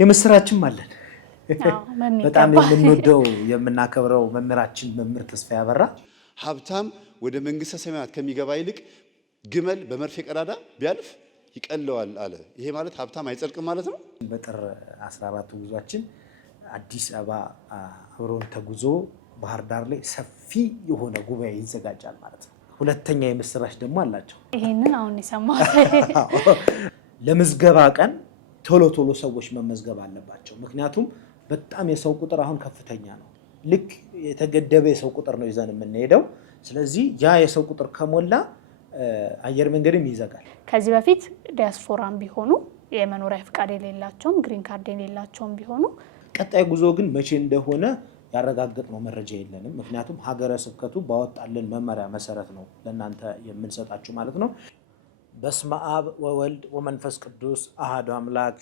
የምስራችን አለን በጣም የምንወደው የምናከብረው መምህራችን መምህር ተስፋዬ አበራ ሀብታም ወደ መንግስተ ሰማያት ከሚገባ ይልቅ ግመል በመርፌ ቀዳዳ ቢያልፍ ይቀለዋል አለ። ይሄ ማለት ሀብታም አይጸድቅም ማለት ነው። በጥር 14 ጉዟችን አዲስ አበባ አብሮን ተጉዞ ባህር ዳር ላይ ሰፊ የሆነ ጉባኤ ይዘጋጃል ማለት ነው። ሁለተኛ የምስራች ደግሞ አላቸው። ይሄንን አሁን ይሰማል። ለምዝገባ ቀን ቶሎ ቶሎ ሰዎች መመዝገብ አለባቸው። ምክንያቱም በጣም የሰው ቁጥር አሁን ከፍተኛ ነው። ልክ የተገደበ የሰው ቁጥር ነው ይዘን የምንሄደው። ስለዚህ ያ የሰው ቁጥር ከሞላ አየር መንገድም ይዘጋል። ከዚህ በፊት ዲያስፖራም ቢሆኑ የመኖሪያ ፍቃድ የሌላቸውም ግሪን ካርድ የሌላቸውም ቢሆኑ ቀጣይ ጉዞ ግን መቼ እንደሆነ ያረጋግጥነው መረጃ የለንም። ምክንያቱም ሀገረ ስብከቱ ባወጣልን መመሪያ መሰረት ነው ለእናንተ የምንሰጣችሁ ማለት ነው። በስመ አብ ወወልድ ወመንፈስ ቅዱስ አሐዱ አምላክ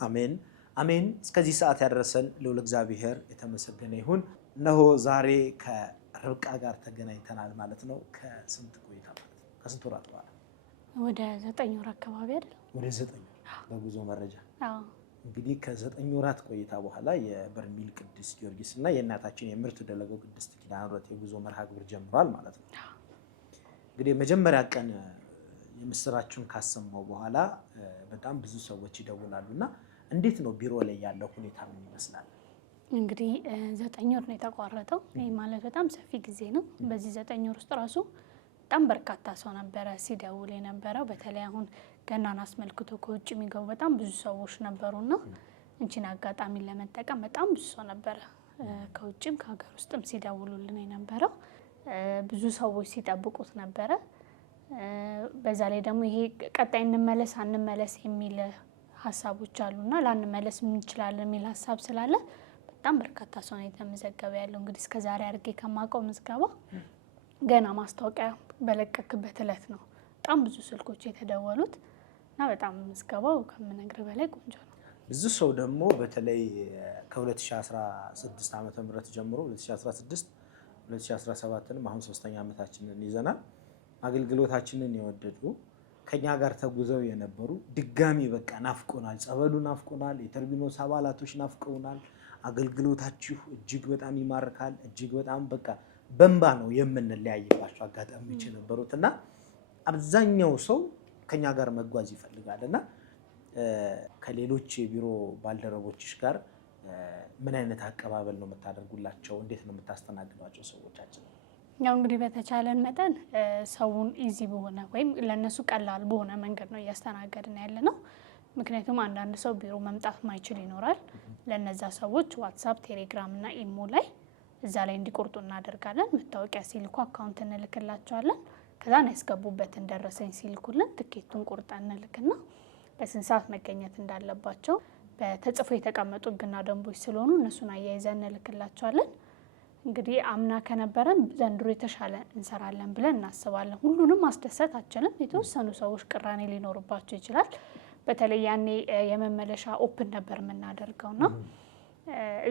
አሜን አሜን። እስከዚህ ሰዓት ያደረሰን ልዑል እግዚአብሔር የተመሰገነ ይሁን። እነሆ ዛሬ ከርብቃ ጋር ተገናኝተናል ማለት ነው። ከስንት ቆይታ ማለት ነው? ከስንት ወራት በኋላ ወደ 9 ወር አካባቢ አይደል? ወደ 9 በጉዞ መረጃ እንግዲህ ከ9 ወራት ቆይታ በኋላ የበርሜል ቅዱስ ጊዮርጊስ እና የእናታችን የምርት ደለጎ ቅድስት ኪዳነ ምሕረት የጉዞ መርሃ ግብር ጀምሯል ማለት ነው። እንግዲህ መጀመሪያ ቀን የምስራችሁን ካሰማው በኋላ በጣም ብዙ ሰዎች ይደውላሉ እና እንዴት ነው ቢሮ ላይ ያለው ሁኔታ ምን ይመስላል? እንግዲህ 9 ወር ነው የተቋረጠው። ይሄ ማለት በጣም ሰፊ ጊዜ ነው። በዚህ 9 ወር ውስጥ ራሱ በጣም በርካታ ሰው ነበረ ሲደውል የነበረው። በተለይ አሁን ገናን አስመልክቶ ከውጭ የሚገቡ በጣም ብዙ ሰዎች ነበሩና እንቺን አጋጣሚ ለመጠቀም በጣም ብዙ ሰው ነበረ ከውጭም ከሀገር ውስጥም ሲደውሉልን የነበረው። ብዙ ሰዎች ሲጠብቁት ነበረ። በዛ ላይ ደግሞ ይሄ ቀጣይ እንመለስ አንመለስ የሚል ሀሳቦች አሉና ላንመለስ እንችላለን የሚል ሀሳብ ስላለ በጣም በርካታ ሰው ነው የተመዘገበ ያለው። እንግዲህ እስከዛሬ አድርጌ ከማውቀው ምዝገባ ገና ማስታወቂያ በለቀክበት እለት ነው በጣም ብዙ ስልኮች የተደወሉት እና በጣም ምዝገባው ከምነግር በላይ ቆንጆ ነው። ብዙ ሰው ደግሞ በተለይ ከ2016 ዓመተ ምህረት ጀምሮ 2016 2017ንም አሁን 3ኛ ዓመታችንን ይዘናል። አገልግሎታችንን የወደዱ ከኛ ጋር ተጉዘው የነበሩ ድጋሚ በቃ ናፍቆናል፣ ጸበሉ ናፍቆናል፣ የተርቢኖስ አባላቶች ናፍቀውናል፣ አገልግሎታችሁ እጅግ በጣም ይማርካል፣ እጅግ በጣም በቃ በእንባ ነው የምንለያይባቸው አጋጣሚዎች የነበሩት እና አብዛኛው ሰው ከኛ ጋር መጓዝ ይፈልጋል እና ከሌሎች የቢሮ ባልደረቦችሽ ጋር ምን አይነት አቀባበል ነው የምታደርጉላቸው? እንዴት ነው የምታስተናግዷቸው ሰዎቻችን? ያው እንግዲህ በተቻለን መጠን ሰውን ኢዚ በሆነ ወይም ለነሱ ቀላል በሆነ መንገድ ነው እያስተናገድን ያለ ነው። ምክንያቱም አንዳንድ ሰው ቢሮ መምጣት ማይችል ይኖራል። ለነዛ ሰዎች ዋትስአፕ፣ ቴሌግራም እና ኢሞ ላይ እዛ ላይ እንዲቆርጡ እናደርጋለን። መታወቂያ ሲልኩ አካውንት እንልክላቸዋለን። ከዛን ያስገቡበትን ደረሰኝ ሲልኩልን ትኬቱን ቆርጠን እንልክና በስንት ሰዓት መገኘት እንዳለባቸው በተጽፎ የተቀመጡ ሕግና ደንቦች ስለሆኑ እነሱን አያይዘን እንልክላቸዋለን። እንግዲህ አምና ከነበረን ዘንድሮ የተሻለ እንሰራለን ብለን እናስባለን። ሁሉንም ማስደሰት አችልም። የተወሰኑ ሰዎች ቅራኔ ሊኖርባቸው ይችላል። በተለይ ያኔ የመመለሻ ኦፕን ነበር የምናደርገውና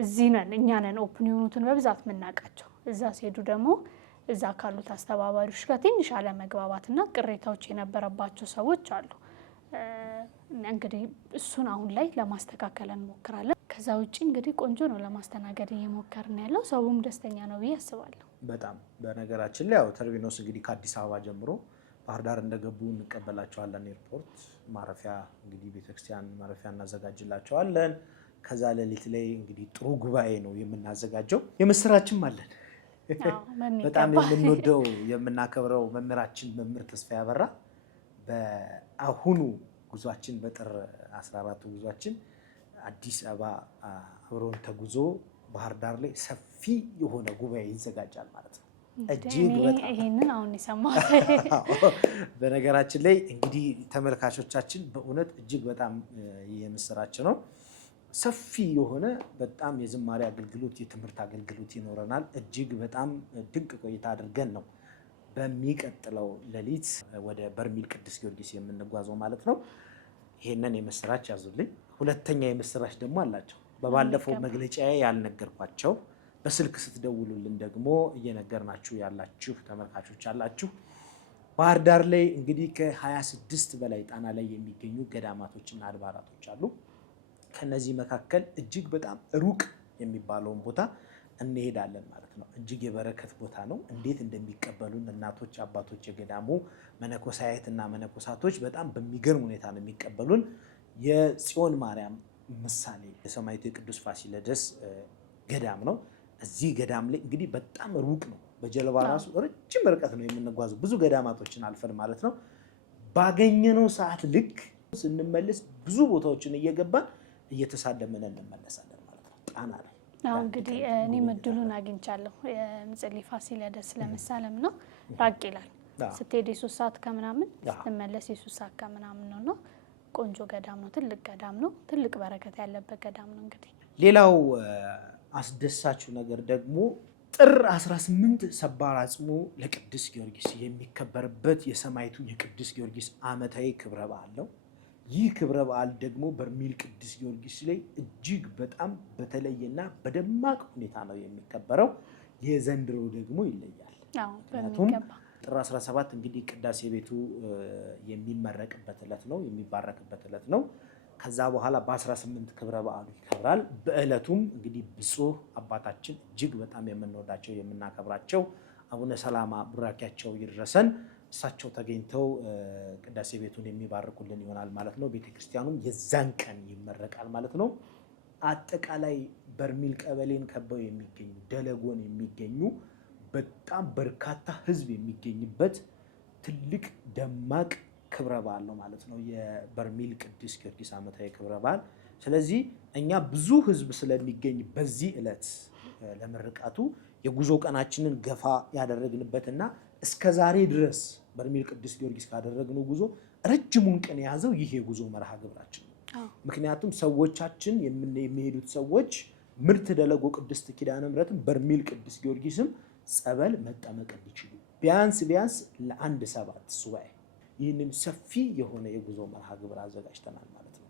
እዚህ ነን እኛ ነን ኦፕን የሆኑትን በብዛት የምናውቃቸው። እዛ ሲሄዱ ደግሞ እዛ ካሉት አስተባባሪዎች ጋር ትንሽ አለመግባባትና ቅሬታዎች የነበረባቸው ሰዎች አሉ። እንግዲህ እሱን አሁን ላይ ለማስተካከል እንሞክራለን። ከዛ ውጪ እንግዲህ ቆንጆ ነው ለማስተናገድ እየሞከርን ያለው። ሰውም ደስተኛ ነው ብዬ አስባለሁ። በጣም በነገራችን ላይ ያው ተርቢኖስ እንግዲህ ከአዲስ አበባ ጀምሮ ባህር ዳር እንደገቡ እንቀበላቸዋለን። ኤርፖርት ማረፊያ እንግዲህ ቤተክርስቲያን ማረፊያ እናዘጋጅላቸዋለን። ከዛ ሌሊት ላይ እንግዲህ ጥሩ ጉባኤ ነው የምናዘጋጀው። የምስራችም አለን በጣም የምንወደው የምናከብረው መምህራችን መምህር ተስፋዬ አበራ በአሁኑ ጉዟችን በጥር 14 ጉዟችን አዲስ አበባ አብሮን ተጉዞ ባህር ዳር ላይ ሰፊ የሆነ ጉባኤ ይዘጋጃል ማለት ነው። እጅግ በጣም ይሄንን አሁን ይሰማል። በነገራችን ላይ እንግዲህ ተመልካቾቻችን በእውነት እጅግ በጣም የምስራች ነው። ሰፊ የሆነ በጣም የዝማሬ አገልግሎት የትምህርት አገልግሎት ይኖረናል። እጅግ በጣም ድንቅ ቆይታ አድርገን ነው በሚቀጥለው ሌሊት ወደ በርሜል ቅዱስ ጊዮርጊስ የምንጓዘው ማለት ነው። ይሄንን የምስራች ያዙልኝ። ሁለተኛ የምስራች ደግሞ አላቸው። በባለፈው መግለጫዬ ያልነገርኳቸው በስልክ ስትደውሉልን ደግሞ እየነገርናችሁ ያላችሁ ተመልካቾች አላችሁ። ባህር ዳር ላይ እንግዲህ ከ26 በላይ ጣና ላይ የሚገኙ ገዳማቶችና አድባራቶች አሉ። ከነዚህ መካከል እጅግ በጣም ሩቅ የሚባለውን ቦታ እንሄዳለን ማለት ነው። እጅግ የበረከት ቦታ ነው። እንዴት እንደሚቀበሉን እናቶች፣ አባቶች፣ የገዳሙ መነኮሳያትና መነኮሳቶች በጣም በሚገርም ሁኔታ ነው የሚቀበሉን። የጽዮን ማርያም ምሳሌ የሰማዕቱ የቅዱስ ፋሲለደስ ገዳም ነው። እዚህ ገዳም ላይ እንግዲህ በጣም ሩቅ ነው። በጀልባ ራሱ ረጅም ርቀት ነው የምንጓዘው፣ ብዙ ገዳማቶችን አልፈን ማለት ነው። ባገኘነው ሰዓት ልክ ስንመለስ ብዙ ቦታዎችን እየገባን እየተሳለመን እንመለሳለን ማለት ነው። ጣና ላይ እንግዲህ እኔም እድሉን አግኝቻለሁ። የምጽሊ ፋሲለደስ ለመሳለም ነው። ራቅ ይላል። ስትሄድ የ3 ሰዓት ከምናምን ስትመለስ የ3 ሰዓት ከምናምን ነው። ቆንጆ ገዳም ነው። ትልቅ ገዳም ነው። ትልቅ በረከት ያለበት ገዳም ነው። እንግዲህ ሌላው አስደሳችው ነገር ደግሞ ጥር 18 ሰባር አጽሙ ለቅዱስ ጊዮርጊስ የሚከበርበት የሰማዕቱ የቅዱስ ጊዮርጊስ ዓመታዊ ክብረ በዓል ነው። ይህ ክብረ በዓል ደግሞ በርሜል ቅዱስ ጊዮርጊስ ላይ እጅግ በጣም በተለየና በደማቅ ሁኔታ ነው የሚከበረው። የዘንድሮ ደግሞ ይለያል። ምክንያቱም ጥር 17 እንግዲህ ቅዳሴ ቤቱ የሚመረቅበት ዕለት ነው፣ የሚባረክበት ዕለት ነው። ከዛ በኋላ በ18 ክብረ በዓሉ ይከብራል። በዕለቱም እንግዲህ ብፁዕ አባታችን እጅግ በጣም የምንወዳቸው የምናከብራቸው አቡነ ሰላማ ቡራኪያቸው ይድረሰን እሳቸው ተገኝተው ቅዳሴ ቤቱን የሚባርኩልን ይሆናል ማለት ነው። ቤተክርስቲያኑም የዛን ቀን ይመረቃል ማለት ነው። አጠቃላይ በርሜል ቀበሌን ከበው የሚገኙ ደለጎን የሚገኙ በጣም በርካታ ሕዝብ የሚገኝበት ትልቅ ደማቅ ክብረ በዓል ነው ማለት ነው፣ የበርሜል ቅዱስ ጊዮርጊስ ዓመታዊ ክብረ በዓል። ስለዚህ እኛ ብዙ ሕዝብ ስለሚገኝ በዚህ ዕለት ለምርቃቱ የጉዞ ቀናችንን ገፋ ያደረግንበትና እስከ ዛሬ ድረስ በርሜል ቅዱስ ጊዮርጊስ ካደረግነው ጉዞ ረጅሙን ቀን የያዘው ይህ የጉዞ መርሃ ግብራችን ነው። ምክንያቱም ሰዎቻችን የሚሄዱት ሰዎች ምርት ደለጎ ቅድስት ኪዳነ ምሕረትም በርሜል ቅዱስ ጊዮርጊስም ጸበል መጠመቅ እንዲችሉ ቢያንስ ለ1 7 ሱባኤ ይህንን ሰፊ የሆነ የጉዞ መርሃ ግብር አዘጋጅተናል ማለት ነው።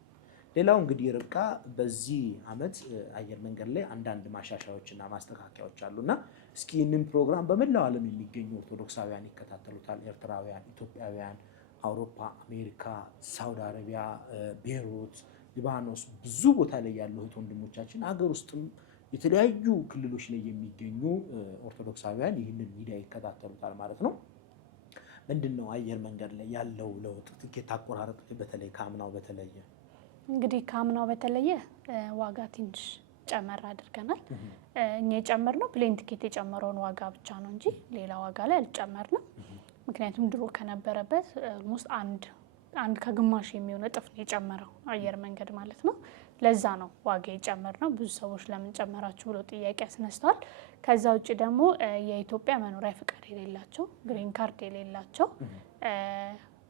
ሌላው እንግዲህ ርብቃ በዚህ ዓመት አየር መንገድ ላይ አንዳንድ ማሻሻያዎችና ማስተካከያዎች አሉና እስኪ ይህንን ፕሮግራም በመላው ዓለም የሚገኙ ኦርቶዶክሳውያን ይከታተሉታል። ኤርትራውያን፣ ኢትዮጵያውያን፣ አውሮፓ፣ አሜሪካ፣ ሳውዲ አረቢያ፣ ቤይሩት፣ ሊባኖስ ብዙ ቦታ ላይ ያሉ እህት ወንድሞቻችን አገር ውስጥም የተለያዩ ክልሎች ላይ የሚገኙ ኦርቶዶክሳውያን ይህንን ሚዲያ ይከታተሉታል ማለት ነው። ምንድነው አየር መንገድ ላይ ያለው ለውጥ? ትኬት አቆራረጥ በተለይ ከአምናው በተለየ እንግዲህ ከአምናው በተለየ ዋጋ ትንሽ ጨመር አድርገናል። እኛ የጨመርነው ፕሌን ቲኬት የጨመረውን ዋጋ ብቻ ነው እንጂ ሌላ ዋጋ ላይ አልጨመርንም። ምክንያቱም ድሮ ከነበረበት ኦልሞስት አንድ ከግማሽ የሚሆን እጥፍ ነው የጨመረው አየር መንገድ ማለት ነው። ለዛ ነው ዋጋ የጨመርነው። ብዙ ሰዎች ለምን ጨመራችሁ ብሎ ጥያቄ አስነስተዋል። ከዛ ውጭ ደግሞ የኢትዮጵያ መኖሪያ ፍቃድ የሌላቸው ግሪን ካርድ የሌላቸው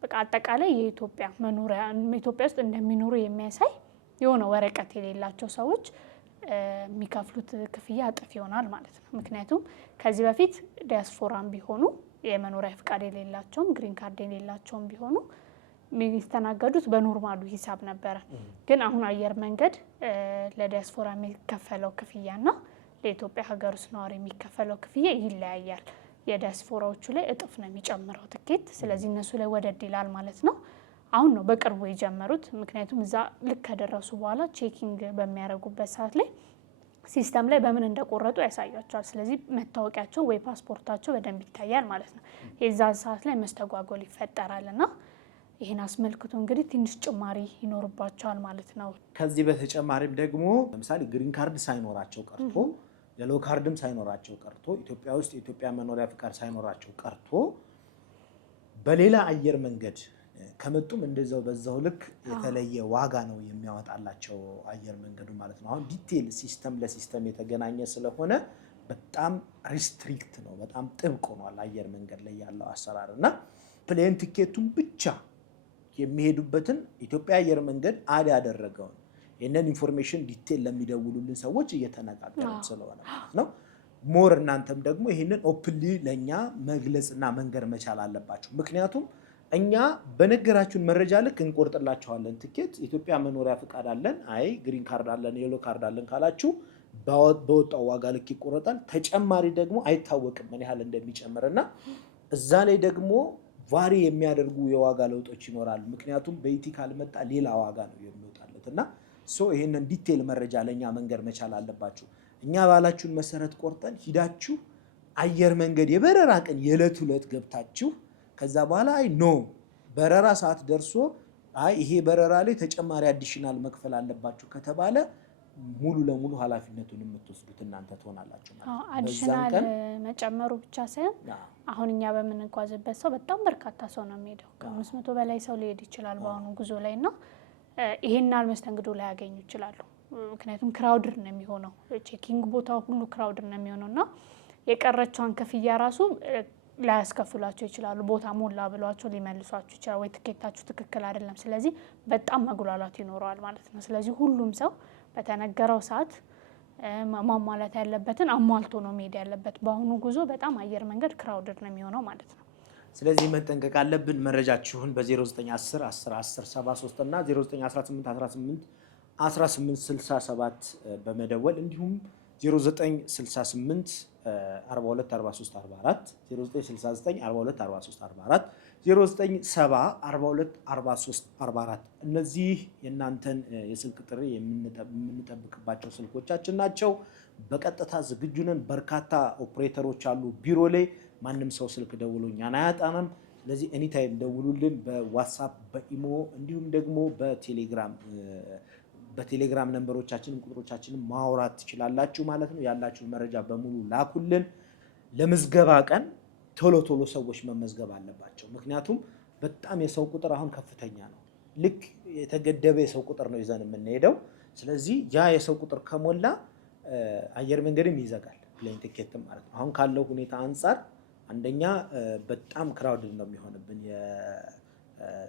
በቃ አጠቃላይ የኢትዮጵያ መኖሪያ ኢትዮጵያ ውስጥ እንደሚኖሩ የሚያሳይ የሆነ ወረቀት የሌላቸው ሰዎች የሚከፍሉት ክፍያ እጥፍ ይሆናል ማለት ነው። ምክንያቱም ከዚህ በፊት ዲያስፖራም ቢሆኑ የመኖሪያ ፍቃድ የሌላቸውም ግሪን ካርድ የሌላቸውም ቢሆኑ የሚስተናገዱት በኖርማሉ ሂሳብ ነበረ። ግን አሁን አየር መንገድ ለዲያስፖራ የሚከፈለው ክፍያና ለኢትዮጵያ ሀገር ውስጥ ነዋሪ የሚከፈለው ክፍያ ይለያያል። የዲያስፖራዎቹ ላይ እጥፍ ነው የሚጨምረው ትኬት። ስለዚህ እነሱ ላይ ወደድ ይላል ማለት ነው። አሁን ነው በቅርቡ የጀመሩት። ምክንያቱም እዛ ልክ ከደረሱ በኋላ ቼኪንግ በሚያደርጉበት ሰዓት ላይ ሲስተም ላይ በምን እንደቆረጡ ያሳያቸዋል። ስለዚህ መታወቂያቸው ወይ ፓስፖርታቸው በደንብ ይታያል ማለት ነው። የዛን ሰዓት ላይ መስተጓጎል ይፈጠራልና ይህን አስመልክቶ እንግዲህ ትንሽ ጭማሪ ይኖርባቸዋል ማለት ነው። ከዚህ በተጨማሪም ደግሞ ለምሳሌ ግሪን ካርድ ሳይኖራቸው ቀርቶ የሎ ካርድም ሳይኖራቸው ቀርቶ ኢትዮጵያ ውስጥ የኢትዮጵያ መኖሪያ ፍቃድ ሳይኖራቸው ቀርቶ በሌላ አየር መንገድ ከመጡም እንደዛው በዛው ልክ የተለየ ዋጋ ነው የሚያወጣላቸው አየር መንገዱ ማለት ነው። አሁን ዲቴል ሲስተም ለሲስተም የተገናኘ ስለሆነ በጣም ሪስትሪክት ነው፣ በጣም ጥብቅ ሆኗል አየር መንገድ ላይ ያለው አሰራር እና ፕሌን ቲኬቱን ብቻ የሚሄዱበትን ኢትዮጵያ አየር መንገድ አድ ያደረገውን ይህንን ኢንፎርሜሽን ዲቴል ለሚደውሉልን ሰዎች እየተነጋገርን ስለሆነ ማለት ነው። ሞር እናንተም ደግሞ ይህንን ኦፕንሊ ለእኛ መግለጽና መንገር መቻል አለባቸው። ምክንያቱም እኛ በነገራችሁን መረጃ ልክ እንቆርጥላችኋለን ትኬት። ኢትዮጵያ መኖሪያ ፍቃድ አለን፣ አይ ግሪን ካርድ አለን፣ የሎ ካርድ አለን ካላችሁ በወጣው ዋጋ ልክ ይቆረጣል። ተጨማሪ ደግሞ አይታወቅም ምን ያህል እንደሚጨምርና እዛ ላይ ደግሞ ቫሪ የሚያደርጉ የዋጋ ለውጦች ይኖራሉ። ምክንያቱም በኢቲ ካልመጣ ሌላ ዋጋ ነው የሚወጣለት እና ይሄንን ዲቴል መረጃ ለኛ መንገር መቻል አለባችሁ። እኛ ባላችሁን መሰረት ቆርጠን ሂዳችሁ አየር መንገድ የበረራ ቀን የዕለት ዕለት ገብታችሁ ከዛ በኋላ በረራ ሰዓት ደርሶ ይሄ በረራ ላይ ተጨማሪ አዲሽናል መክፈል አለባችሁ ከተባለ ሙሉ ለሙሉ ኃላፊነቱን የምትወስዱት እናንተ ትሆናላችሁ ማለት ነው። አዲሽናል መጨመሩ ብቻ ሳይሆን አሁን እኛ በምንጓዝበት ሰው በጣም በርካታ ሰው ነው የሚሄደው። ከ500 በላይ ሰው ሊሄድ ይችላል በአሁኑ ጉዞ ላይ እና ይሄናል መስተንግዶ ላይ ያገኙ ይችላሉ። ምክንያቱም ክራውድር ነው የሚሆነው፣ ቼኪንግ ቦታው ሁሉ ክራውድር ነው የሚሆነውና የቀረቻውን ክፍያ ራሱ ላያስከፍሏቸው ይችላሉ። ቦታ ሞላ ብሏቸው ሊመልሷቸው ይችላል፣ ወይ ትኬታችሁ ትክክል አይደለም። ስለዚህ በጣም መጉላላት ይኖረዋል ማለት ነው። ስለዚህ ሁሉም ሰው በተነገረው ሰዓት ማሟላት ያለበትን አሟልቶ ነው መሄድ ያለበት። በአሁኑ ጉዞ በጣም አየር መንገድ ክራውድድ ነው የሚሆነው ማለት ነው። ስለዚህ መጠንቀቅ አለብን። መረጃችሁን በ0910 10 10 73 እና 0918 18 1867 በመደወል እንዲሁም 0968 42 43 44 0969 42 43 44 0970 42 43 44 እነዚህ የእናንተን የስልክ ጥሪ የምንጠብቅባቸው ስልኮቻችን ናቸው። በቀጥታ ዝግጁ ነን። በርካታ ኦፕሬተሮች አሉ ቢሮ ላይ። ማንም ሰው ስልክ ደውሎ እኛን አያጣንም። ስለዚህ ኤኒታይም ደውሉልን። በዋትስአፕ በኢሞ እንዲሁም ደግሞ በቴሌግራም ነምበሮቻችንን ቁጥሮቻችንን ማውራት ትችላላችሁ ማለት ነው። ያላችሁ መረጃ በሙሉ ላኩልን። ለምዝገባ ቀን ቶሎ ሰዎች መመዝገብ አለባቸው። ምክንያቱም በጣም የሰው ቁጥር አሁን ከፍተኛ ነው። ልክ የተገደበ የሰው ቁጥር ነው ይዘን የምንሄደው። ስለዚህ ያ የሰው ቁጥር ከሞላ አየር መንገድም ይዘጋል፣ ፕሌን ቲኬትም ማለት ነው። አሁን ካለው ሁኔታ አንጻር አንደኛ በጣም ክራውድድ ነው የሚሆንብን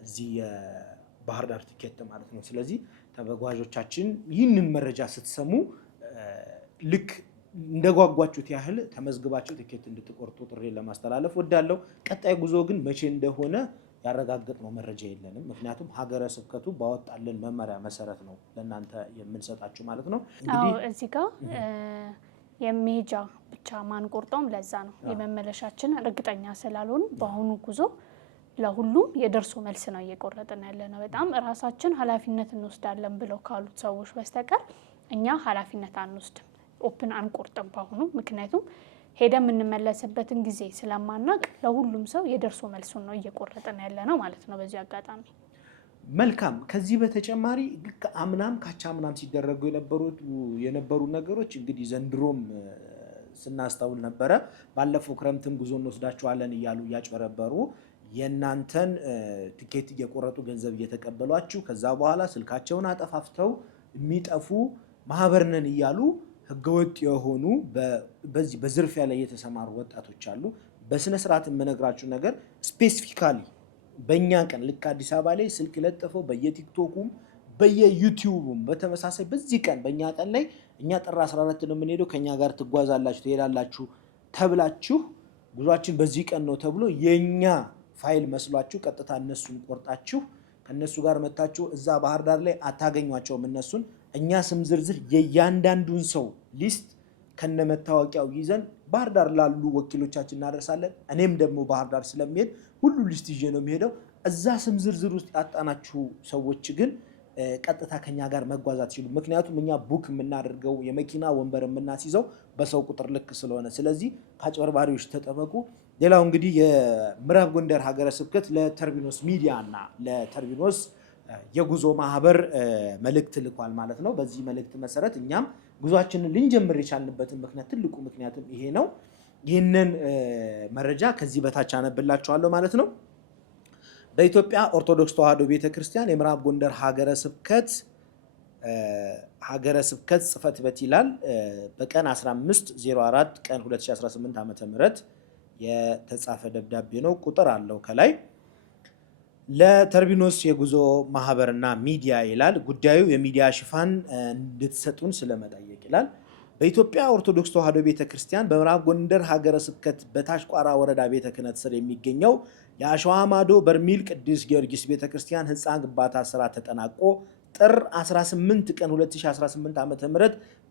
እዚህ የባህር ዳር ቲኬት ማለት ነው። ስለዚህ ተጓዦቻችን ይህንን መረጃ ስትሰሙ ልክ እንደጓጓችሁት ያህል ተመዝግባችሁ ቲኬት እንድትቆርጡ ጥሪ ለማስተላለፍ ወዳለው። ቀጣይ ጉዞ ግን መቼ እንደሆነ ያረጋገጥነው መረጃ የለንም። ምክንያቱም ሀገረ ስብከቱ ባወጣልን መመሪያ መሰረት ነው ለእናንተ የምንሰጣችሁ ማለት ነው። እንግዲህ እዚህ ጋር የመሄጃ ብቻ ማንቆርጠውም ለዛ ነው። የመመለሻችን እርግጠኛ ስላልሆን በአሁኑ ጉዞ ለሁሉም የደርሶ መልስ ነው እየቆረጥን ያለነው። በጣም ራሳችን ኃላፊነት እንወስዳለን ብለው ካሉት ሰዎች በስተቀር እኛ ኃላፊነት አንወስድም፣ ኦፕን አንቆርጥም በአሁኑ። ምክንያቱም ሄደን የምንመለስበትን ጊዜ ስለማናቅ ለሁሉም ሰው የደርሶ መልሱን ነው እየቆረጥን ያለነው ማለት ነው። በዚህ አጋጣሚ መልካም። ከዚህ በተጨማሪ አምናም ካቻምናም ሲደረጉ የነበሩ ነገሮች እንግዲህ ዘንድሮም ስናስተውል ነበረ። ባለፈው ክረምትም ጉዞ እንወስዳቸዋለን እያሉ እያጭበረበሩ የእናንተን ቲኬት እየቆረጡ ገንዘብ እየተቀበሏችሁ ከዛ በኋላ ስልካቸውን አጠፋፍተው የሚጠፉ ማህበር ነን እያሉ ህገወጥ የሆኑ በዚህ በዝርፊያ ላይ የተሰማሩ ወጣቶች አሉ። በስነ ስርዓት የምነግራችሁ ነገር ስፔሲፊካሊ በእኛ ቀን ልክ አዲስ አበባ ላይ ስልክ ለጥፈው በየቲክቶኩም በየዩቲዩቡም በተመሳሳይ በዚህ ቀን በእኛ ቀን ላይ እኛ ጥር 14 ነው የምንሄደው ከኛ ጋር ትጓዛላችሁ ትሄዳላችሁ ተብላችሁ ጉዟችን በዚህ ቀን ነው ተብሎ የኛ ፋይል መስሏችሁ ቀጥታ እነሱን ቆርጣችሁ ከነሱ ጋር መታችሁ እዛ ባህር ዳር ላይ አታገኟቸውም። እነሱን እኛ ስም ዝርዝር የእያንዳንዱን ሰው ሊስት ከነመታወቂያው ይዘን ባህር ዳር ላሉ ወኪሎቻችን እናደርሳለን። እኔም ደግሞ ባህር ዳር ስለሚሄድ ሁሉ ሊስት ይዤ ነው የሚሄደው። እዛ ስም ዝርዝር ውስጥ ያጣናችሁ ሰዎች ግን ቀጥታ ከኛ ጋር መጓዝ አትችሉም። ምክንያቱም እኛ ቡክ የምናደርገው የመኪና ወንበር የምናስይዘው በሰው ቁጥር ልክ ስለሆነ፣ ስለዚህ ከአጭበርባሪዎች ተጠበቁ። ሌላው እንግዲህ የምዕራብ ጎንደር ሀገረ ስብከት ለተርቢኖስ ሚዲያ እና ለተርቢኖስ የጉዞ ማህበር መልእክት ልኳል ማለት ነው። በዚህ መልእክት መሰረት እኛም ጉዟችንን ልንጀምር የቻልንበትን ምክንያት ትልቁ ምክንያትም ይሄ ነው። ይህንን መረጃ ከዚህ በታች አነብላችኋለሁ ማለት ነው። በኢትዮጵያ ኦርቶዶክስ ተዋሕዶ ቤተክርስቲያን የምዕራብ ጎንደር ሀገረ ስብከት ጽሕፈት ቤት ይላል በቀን 15/04 ቀን 2018 ዓ.ም የተጻፈ ደብዳቤ ነው። ቁጥር አለው ከላይ ለተርቢኖስ የጉዞ ማህበርና ሚዲያ ይላል። ጉዳዩ የሚዲያ ሽፋን እንድትሰጡን ስለመጠየቅ ይላል። በኢትዮጵያ ኦርቶዶክስ ተዋሕዶ ቤተክርስቲያን በምዕራብ ጎንደር ሀገረ ስብከት በታች ቋራ ወረዳ ቤተ ክህነት ስር የሚገኘው የአሸዋ ማዶ በርሜል ቅዱስ ጊዮርጊስ ቤተክርስቲያን ህንፃ ግንባታ ስራ ተጠናቆ ጥር 18 ቀን 2018 ዓ.ም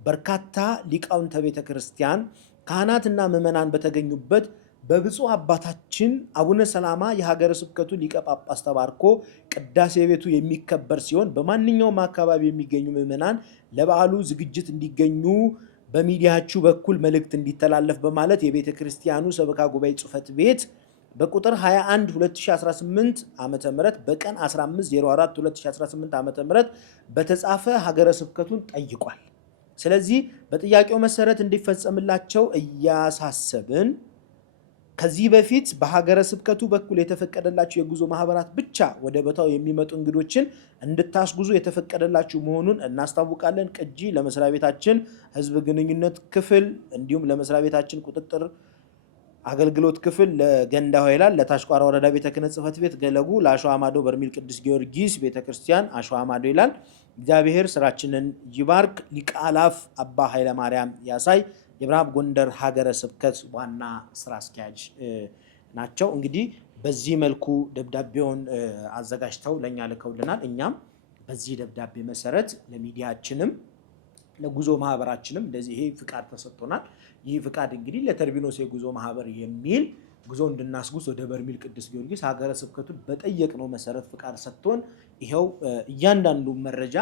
በርካታ ሊቃውንተ ቤተክርስቲያን ካህናትና ምዕመናን በተገኙበት በብፁዕ አባታችን አቡነ ሰላማ የሀገረ ስብከቱ ሊቀ ጳጳስ ተባርኮ ቅዳሴ ቤቱ የሚከበር ሲሆን በማንኛውም አካባቢ የሚገኙ ምዕመናን ለበዓሉ ዝግጅት እንዲገኙ በሚዲያችሁ በኩል መልእክት እንዲተላለፍ በማለት የቤተ ክርስቲያኑ ሰበካ ጉባኤ ጽሕፈት ቤት በቁጥር 21 2018 ዓመተ ምህረት በቀን 1504 2018 ዓመተ ምህረት በተጻፈ ሀገረ ስብከቱን ጠይቋል። ስለዚህ በጥያቄው መሰረት እንዲፈጸምላቸው እያሳሰብን ከዚህ በፊት በሀገረ ስብከቱ በኩል የተፈቀደላችሁ የጉዞ ማህበራት ብቻ ወደ ቦታው የሚመጡ እንግዶችን እንድታስጉዙ የተፈቀደላችሁ መሆኑን እናስታውቃለን። ቅጂ ለመስሪያ ቤታችን ሕዝብ ግንኙነት ክፍል እንዲሁም ለመስሪያ ቤታችን ቁጥጥር አገልግሎት ክፍል ለገንዳ ሆይላል ለታሽቋራ ወረዳ ቤተ ክህነት ጽሕፈት ቤት ገለጉ ለአሸዋ ማዶ በርሜል ቅዱስ ጊዮርጊስ ቤተክርስቲያን አሸዋ ማዶ ይላል። እግዚአብሔር ስራችንን ይባርክ። ሊቀ አእላፍ አባ ኃይለ ማርያም ያሳይ የምዕራብ ጎንደር ሀገረ ስብከት ዋና ስራ አስኪያጅ ናቸው። እንግዲህ በዚህ መልኩ ደብዳቤውን አዘጋጅተው ለኛ ልከውልናል። እኛም በዚህ ደብዳቤ መሰረት ለሚዲያችንም ለጉዞ ማህበራችንም እንደዚህ ይሄ ፍቃድ ተሰጥቶናል። ይህ ፍቃድ እንግዲህ ለተርቢኖስ የጉዞ ማህበር የሚል ጉዞ እንድናስጉዝ ወደ በርሜል ቅዱስ ጊዮርጊስ ሀገረ ስብከቱን በጠየቅነው መሰረት ፍቃድ ሰጥቶን ይኸው እያንዳንዱ መረጃ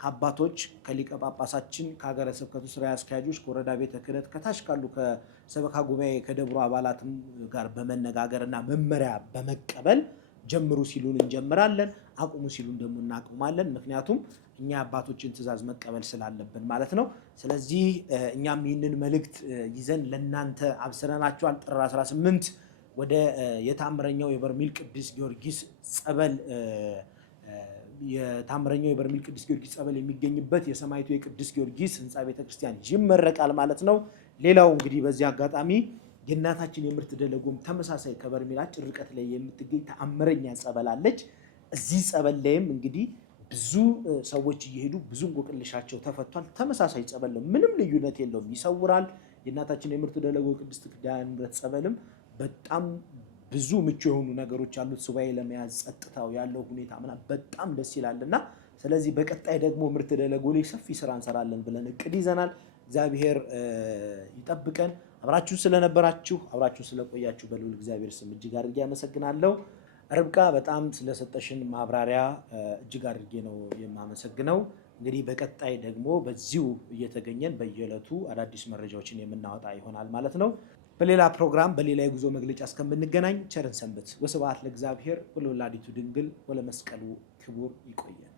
ከአባቶች ከሊቀ ጳጳሳችን ከሀገረ ስብከቱ ስራ አስኪያጆች ከወረዳ ቤተ ክህነት ከታች ካሉ ከሰበካ ጉባኤ ከደብሩ አባላትም ጋር በመነጋገርና መመሪያ በመቀበል ጀምሩ ሲሉን እንጀምራለን፣ አቁሙ ሲሉን ደግሞ እናቁማለን። ምክንያቱም እኛ አባቶችን ትእዛዝ መቀበል ስላለብን ማለት ነው። ስለዚህ እኛም ይህንን መልእክት ይዘን ለእናንተ አብስረናቸዋል። ጥር 18 ወደ የታምረኛው የበርሜል ቅዱስ ጊዮርጊስ ጸበል ጸበል የሚገኝበት የሰማዕቱ የቅዱስ ጊዮርጊስ ህንፃ ቤተክርስቲያን ይመረቃል ማለት ነው። ሌላው እንግዲህ በዚህ አጋጣሚ የእናታችን የምርት ደለጎም ተመሳሳይ ከበርሜላችን ርቀት ላይ የምትገኝ ተአምረኛ ጸበል አለች። እዚህ ጸበል ላይም እንግዲህ ብዙ ሰዎች እየሄዱ ብዙ እንቆቅልሻቸው ተፈቷል። ተመሳሳይ ጸበል ነው፣ ምንም ልዩነት የለውም፣ ይሰውራል። የእናታችን የምርት ደለጎ ቅድስት ኪዳነ ምሕረት ጸበልም በጣም ብዙ ምቹ የሆኑ ነገሮች አሉት። ሱባኤ ለመያዝ ጸጥታው ያለው ሁኔታ ምናምን በጣም ደስ ይላልና ስለዚህ በቀጣይ ደግሞ ምርት ደለጎ ላይ ሰፊ ስራ እንሰራለን ብለን እቅድ ይዘናል። እግዚአብሔር ይጠብቀን። አብራችሁ ስለነበራችሁ አብራችሁ ስለቆያችሁ በልዑል እግዚአብሔር ስም እጅግ አድርጌ አመሰግናለሁ። ርብቃ በጣም ስለሰጠሽን ማብራሪያ እጅግ አድርጌ ነው የማመሰግነው። እንግዲህ በቀጣይ ደግሞ በዚሁ እየተገኘን በየዕለቱ አዳዲስ መረጃዎችን የምናወጣ ይሆናል ማለት ነው። በሌላ ፕሮግራም በሌላ የጉዞ መግለጫ እስከምንገናኝ ቸርን ሰንብት። ወስብሐት ለእግዚአብሔር ወለወላዲቱ ድንግል ወለመስቀሉ ክቡር። ይቆያል።